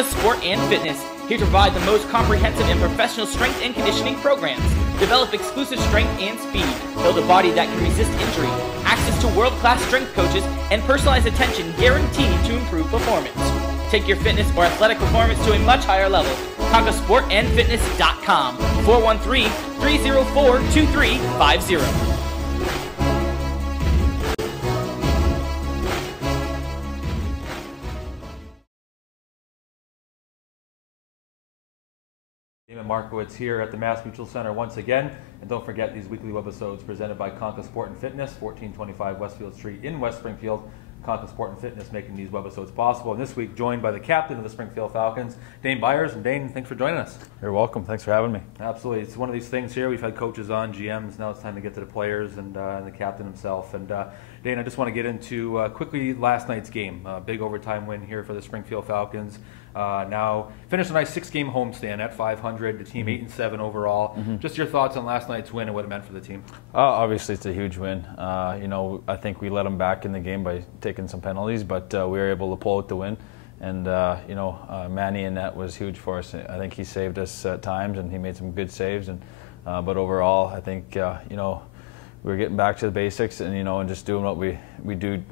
Conca Sport and Fitness, here to provide the most comprehensive and professional strength and conditioning programs. Develop exclusive strength and speed, build a body that can resist injury, access to world-class strength coaches, and personalized attention guaranteed to improve performance. Take your fitness or athletic performance to a much higher level. ConcaSportandFitness.com, 413-304-2350. Damon Markiewicz here at the Mass Mutual Center once again. And don't forget these weekly webisodes presented by Conca Sport and Fitness, 1425 Westfield Street in West Springfield. Conca Sport and Fitness making these webisodes possible. And this week joined by the captain of the Springfield Falcons, Dane Byers. And Dane, thanks for joining us. You're welcome. Thanks for having me. Absolutely. It's one of these things here. We've had coaches on, GMs. Now it's time to get to the players and the captain himself. And Dane, I just want to get into quickly last night's game. Big overtime win here for the Springfield Falcons. Now finished a nice 6-game homestand at 500. The team 8-7 overall. Just your thoughts on last night's win and what it meant for the team. Obviously, it's a huge win. You know, I think we let them back in the game by taking some penalties, but we were able to pull out the win. And you know, Manny in net was huge for us. I think he saved us at times, and he made some good saves. And but overall, I think you know, we were getting back to the basics, and you know, and just doing what we do.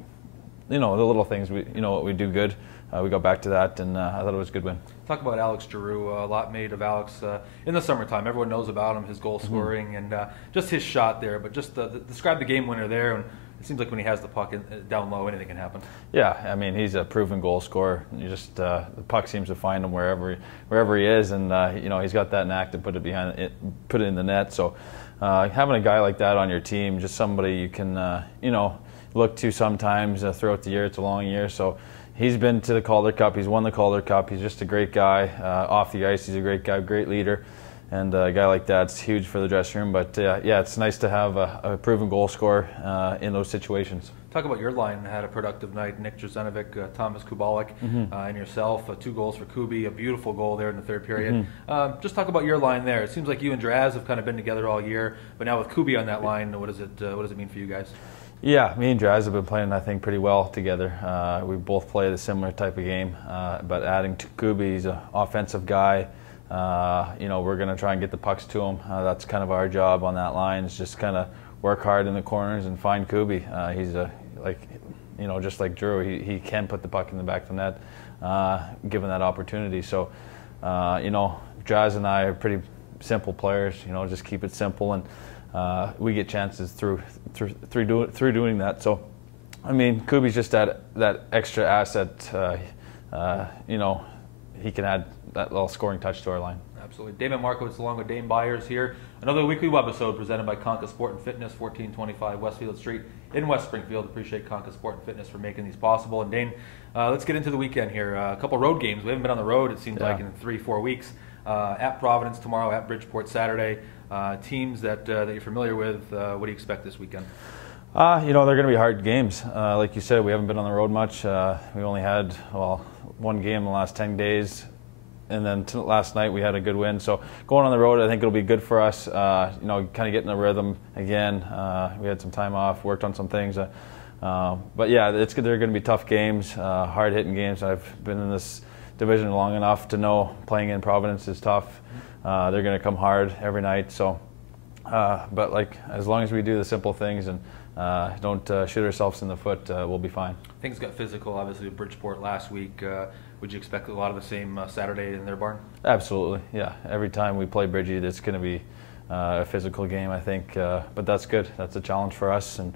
You know, the little things what we do good. We got back to that, and I thought it was a good win. Talk about Alex Giroux. A lot made of Alex in the summertime. Everyone knows about him, his goal scoring, and just his shot there. But just describe the game winner there. And it seems like when he has the puck down low, anything can happen. Yeah, I mean, he's a proven goal scorer. You just the puck seems to find him wherever he is, and you know, he's got that knack to put it in the net. So having a guy like that on your team, just somebody you can you know, look to sometimes throughout the year. It's a long year, so. He's been to the Calder Cup. He's won the Calder Cup. He's just a great guy. Off the ice, he's a great guy, great leader. And a guy like that's huge for the dressing room. But yeah, it's nice to have a proven goal scorer in those situations. Talk about your line. Had a productive night. Nick Jezenovic, Thomas Kubalik, and yourself. 2 goals for Kubi. A beautiful goal there in the third period. Just talk about your line there. It seems like you and Draz have kind of been together all year. But now with Kubi on that line, what does it mean for you guys? Yeah, me and Draz have been playing, I think, pretty well together. We both play the similar type of game, but adding to Kubi, he's an offensive guy. You know, we're going to try and get the pucks to him. That's kind of our job on that line, is just kind of work hard in the corners and find Kubi. He's you know, just like Drew, he can put the puck in the back of the net, given that opportunity. So, you know, Draz and I are pretty simple players. You know, just keep it simple, and we get chances through doing that. So, I mean, Kubi's just that extra asset. You know, he can add that little scoring touch to our line. Absolutely. Damon Markiewicz along with Dane Byers here. Another weekly webisode presented by Conca Sport and Fitness, 1425 Westfield Street in West Springfield. Appreciate Conca Sport and Fitness for making these possible. And Dane, let's get into the weekend here. A couple road games. We haven't been on the road, it seems like, in 3-4 weeks. At Providence tomorrow, at Bridgeport Saturday. Teams that you're familiar with, what do you expect this weekend? You know, they're going to be hard games. Like you said, we haven't been on the road much. We only had, well, 1 game in the last 10 days. And then last night we had a good win. So going on the road, I think it'll be good for us. You know, kind of getting the rhythm again. We had some time off, worked on some things. But yeah, they're going to be tough games, hard-hitting games. I've been in this division long enough to know playing in Providence is tough. They're going to come hard every night. So, but like, as long as we do the simple things and don't shoot ourselves in the foot, we'll be fine. Things got physical, obviously, with Bridgeport last week. Would you expect a lot of the same Saturday in their barn? Absolutely, yeah. Every time we play Bridgie, it's going to be a physical game, I think. But that's good. That's a challenge for us, and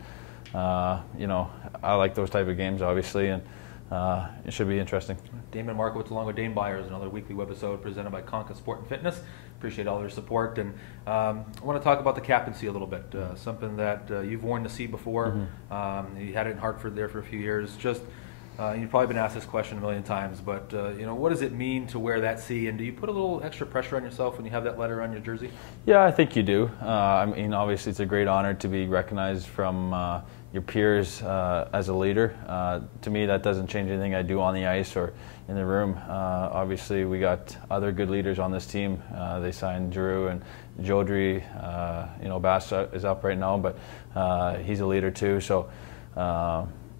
you know, I like those type of games, obviously, and it should be interesting. Damon Markiewicz along with Dane Byers, another weekly webisode presented by Conca Sport and Fitness. Appreciate all their support, and I want to talk about the captaincy a little bit. Something that you've worn the C before. You had it in Hartford there for a few years. Just you've probably been asked this question a million times, but you know, what does it mean to wear that C, and do you put a little extra pressure on yourself when you have that letter on your jersey? Yeah, I think you do. I mean, obviously, it's a great honor to be recognized from your peers as a leader. To me, that doesn't change anything I do on the ice or in the room. Obviously, we got other good leaders on this team. They signed Drew and Jodry. You know, Bass is up right now, but he's a leader too. So,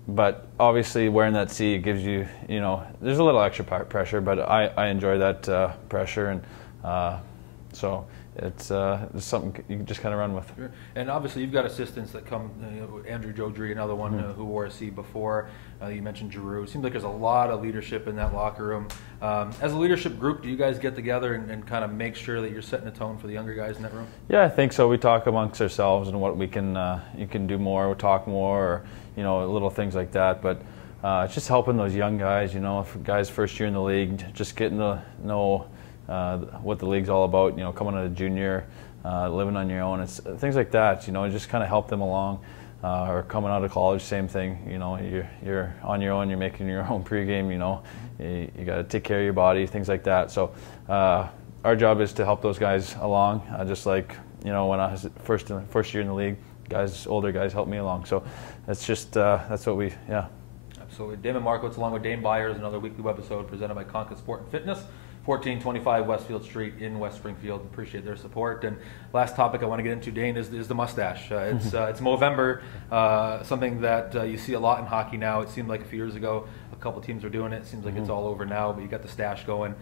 but obviously wearing that C gives you, there's a little extra pressure, but I enjoy that pressure, and so it's something you can just kind of run with. Sure. And obviously you've got assistants that come, Andrew Jodry, another one who wore a C before. You mentioned Giroux. It seems like there's a lot of leadership in that locker room. As a leadership group, do you guys get together and kind of make sure that you're setting the tone for the younger guys in that room? Yeah, I think so. We talk amongst ourselves and what we can you can do more, we'll talk more, or little things like that. But it's just helping those young guys, guys first year in the league, just getting to know what the league's all about, coming out of junior, living on your own. It's things like that, just kind of help them along. Or coming out of college, same thing. You're on your own. You're making your own pregame. You got to take care of your body, things like that. So our job is to help those guys along. Just like when I was first year in the league, older guys helped me along. So that's just that's what we Absolutely. Damon Markiewicz along with Dane Byers, another weekly webisode presented by Conca Sport and Fitness. 1425 Westfield Street in West Springfield. Appreciate their support. And last topic I want to get into, Dane, is the mustache. It's Movember, something that you see a lot in hockey now. It seemed like a few years ago a couple teams were doing it. It seems like it's all over now, but you got the stash going.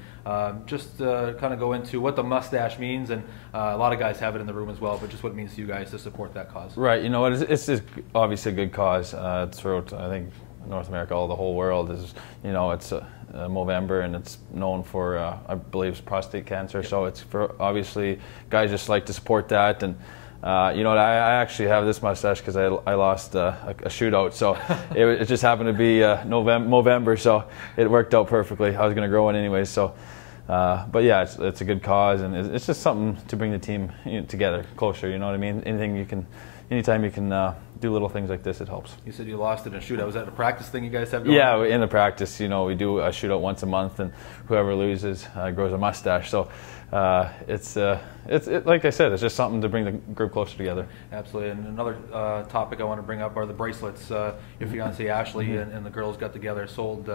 Just kind of go into what the mustache means, and a lot of guys have it in the room as well, but just what it means to you guys to support that cause. Right. It's obviously a good cause. Throughout, I think, North America, the whole world is, it's Movember, and it's known for, I believe, prostate cancer. So it's for, obviously, guys just like to support that. And I actually have this mustache because I lost a shootout. So it just happened to be Movember, so it worked out perfectly. I was going to grow one anyway. So, but yeah, it's a good cause, and it's just something to bring the team together, closer. You know what I mean? Anytime you can do little things like this, it helps. You said you lost it in a shootout. Was that a practice thing you guys have going on? Yeah, in the practice, we do a shootout once a month, and whoever loses grows a mustache. So it's like I said, it's just something to bring the group closer together. Absolutely. And another topic I want to bring up are the bracelets. Your fiance Ashley and the girls got together, sold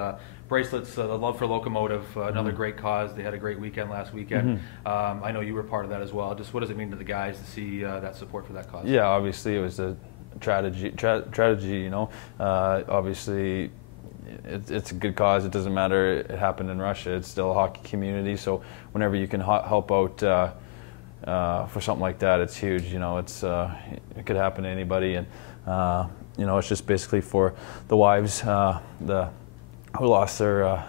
bracelets. The Love for Locomotive, another great cause. They had a great weekend last weekend. I know you were part of that as well. Just what does it mean to the guys to see that support for that cause? Yeah, obviously it was a tragedy. Obviously it's a good cause. It doesn't matter it happened in Russia. It's still a hockey community. So whenever you can help out for something like that, it's huge. It could happen to anybody, and it's just basically for the wives who lost their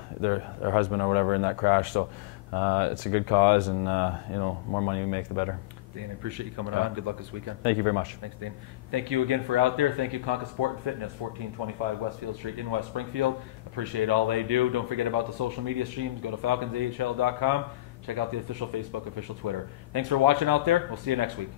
husband or whatever in that crash. So it's a good cause, and more money we make, the better. Dane, I appreciate you coming on. Good luck this weekend. Thank you very much. Thanks, Dane. Thank you again for out there. Thank you, Conca Sport and Fitness, 1425 Westfield Street in West Springfield. Appreciate all they do. Don't forget about the social media streams. Go to falconsahl.com. Check out the official Facebook, official Twitter. Thanks for watching out there. We'll see you next week.